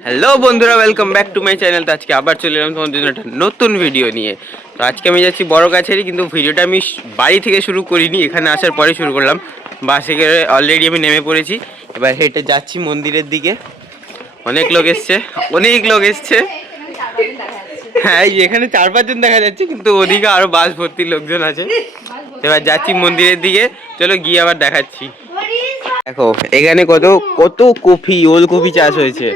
Hello বন্ধুরা welcome back to my channel তো আজকে আবার চলে এলাম তোমাদের জন্য একটা নতুন ভিডিও নিয়ে। তো আজকে আমি যাচ্ছি বড় গাছেরই কিন্তু ভিডিওটা আমি বাড়ি থেকে শুরু করিনি এখানে আসার পরে শুরু করলাম। বাসে করে অলরেডি আমি নেমে পড়েছি। এবার হেঁটে যাচ্ছি মন্দিরের দিকে। অনেক লোক এসছে অনেক লোক এসছে। হ্যাঁ এখানে চার পাঁচজন দেখা যাচ্ছে কিন্তু ওদিকে আরও বাস ভর্তি লোকজন আছে। এবার যাচ্ছি মন্দিরের দিকে। চলো গিয়ে আবার দেখাচ্ছি। দেখো এখানে কত কত কফি ওল কফি চাষ হয়েছে।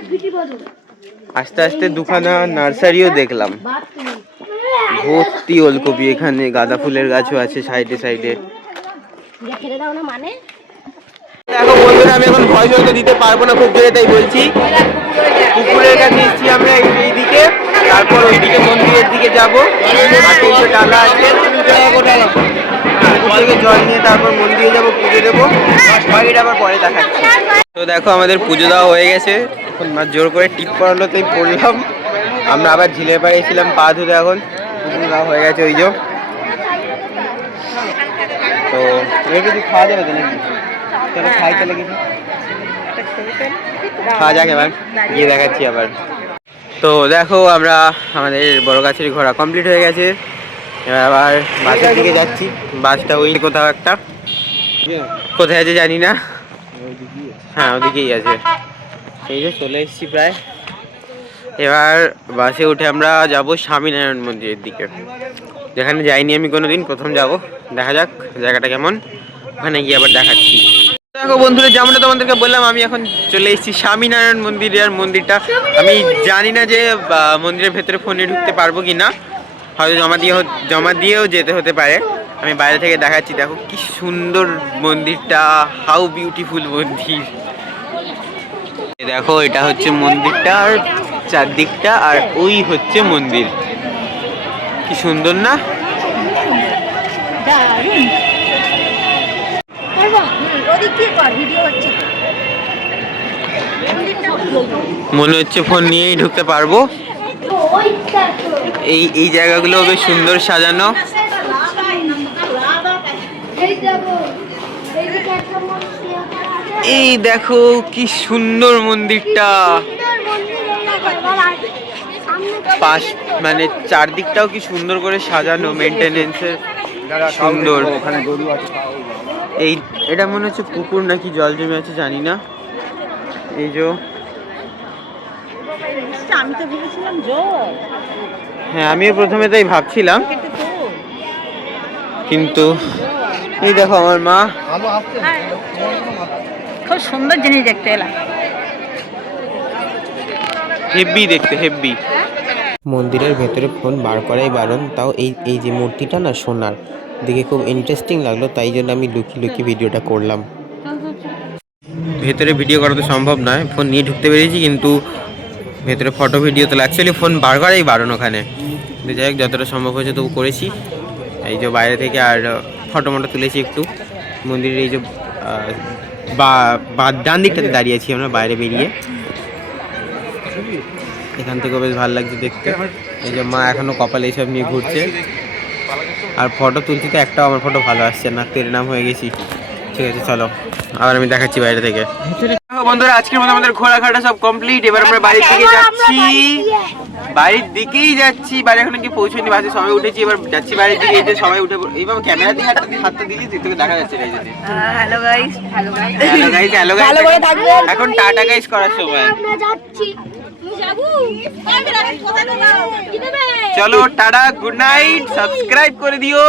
আস্তে আস্তে দুখানা নার্সারিও দেখলাম। ভর্তি ওলকপি এখানে, গাঁদা ফুলের গাছও আছে সাইডে সাইডে। দেখো বন্ধুরা, আমি এখন ভয় জল দিতে পারব না, খুব জোরে তাই বলছি। পুকুরের কাছে এসেছি আমরা এইদিকে, তারপর ওইদিকে মন্দিরের দিকে যাব। ডালা আছে। জল নিয়ে তারপর মন্দিরে যাব, পুজো দেবো। বাকিটা আবার পরে দেখাচ্ছি। তো দেখো, আমাদের পুজো দেওয়া হয়ে গেছে। এখন মা জোর করে টিপ পড়ালো তাই পড়লাম। আমরা আবার ঝিলের পাড়ে এসেছিলাম, পা ধুতে এখন। হয়ে গেছে ওই যে। তো, এবার কিছু খাওয়া যাবে তো নাকি? চলো খাই চলে কিছু। খাওয়া যাক এবার, গিয়ে দেখাচ্ছি আবার। তো দেখো, আমরা আমাদের বড় গাছের ঘোরা কমপ্লিট হয়ে গেছে। এবার আবার বাসের দিকে যাচ্ছি। বাসটা ওই কোথাও একটা। কোথায় আছে জানি না। হ্যাঁ ওদিকেই আছে। এই যে চলে এসেছি প্রায়। এবার বাসে উঠে আমরা যাব স্বামীনারায়ণ মন্দিরের দিকে। যেখানে যাইনি আমি কোনোদিন, প্রথম যাব। দেখা যাক জায়গাটা কেমন। ওখানে গিয়ে আবার দেখাচ্ছি। দেখো বন্ধুরা, যেমনটা তোমাদেরকে বললাম, আমি এখন চলে এসেছি স্বামীনারায়ণ মন্দিরে। আর মন্দিরটা, আমি জানি না যে মন্দিরের ভেতরে ফোনে ঢুকতে পারব কি না। হয়তো জমা দিয়ে জমা দিয়েও যেতে হতে পারে। আমি বাইরে থেকে দেখাচ্ছি, দেখো কি সুন্দর মন্দিরটা। হাউ বিউটিফুল মন্দির। দেখো, এটা হচ্ছে মন্দিরটা, আর চারদিকটা, আর ওই হচ্ছে মন্দির। কি সুন্দর না? মনে হচ্ছে ফোন নিয়েই ঢুকতে পারব। এই এই জায়গাগুলো বেশ সুন্দর সাজানো। এই দেখো কি সুন্দর মন্দিরটা। পাশ মানে চারদিকটাও কি সুন্দর করে সাজানো মেনটেনেন্সের সুন্দর। এই এটা মনে হচ্ছে পুকুর নাকি জল জমে আছে জানি না। এই যে। হ্যাঁ আমিও প্রথমে তাই ভাবছিলাম। কিন্তু এই দেখো আমার মা। খুব সুন্দর জিনিস দেখতে এলাম। হেব্বি দেখতে হেব্বি। মন্দিরের ভেতরে ফোন বার করাই বারণ তাও এই এই যে মূর্তিটা না সোনার দেখে খুব ইন্টারেস্টিং লাগল তাই জন্য আমি লুকিয়ে লুকিয়ে ভিডিওটা করলাম। ভেতরে ভিডিও করা তো সম্ভব নয় ফোন নিয়ে ঢুকতে পেরেছি কিন্তু ভেতরে ফটো ভিডিও তোলা অ্যাকচুয়ালি ফোন বার করাই বারণ ওখানে। যাই হোক যতটা সম্ভব হয়েছে তবু করেছি। এই যে বাইরে থেকে আর ফটো মটো তুলেছি একটু। মন্দিরের এই যে বা ডান দিকটাতে দাঁড়িয়ে আছি আমরা, বাইরে বেরিয়ে। এখান থেকেও বেশ ভালো লাগছে দেখতে। এই যে মা এখনও কপালে এইসব নিয়ে ঘুরছে। আর ফটো তুলছি তো একটাও আমার ফটো ভালো আসছে না, তেরে নাম হয়ে গেছি। ঠিক আছে চলো। আবার আমি দেখাচ্ছি বাইরে থেকে। বন্ধুরা আজকের মতো আমাদের ঘোরাঘাটা সব কমপ্লিট এবার আমরা বাড়ির দিকে যাচ্ছি। বাড়ির দিকেই যাচ্ছি। বাড়ি এখন কি পৌঁছয়নি বাসে সবাই উঠেছি। এবার যাচ্ছি বাড়ির দিকে এই যে সবাই উঠে পড়- এইবার ক্যামেরা দিয়ে হাতটা দিয়ে হাতটা দিলি তুই তোকে দেখা যাচ্ছে না এই যে hello guys hello guys hello guys hello guys ভালো করে থাকবেন। এখন টাটা গাইস করার সময়। আমরা যাচ্ছি। চলো টাটা গুড নাইট সাবস্ক্রাইব করে দিও।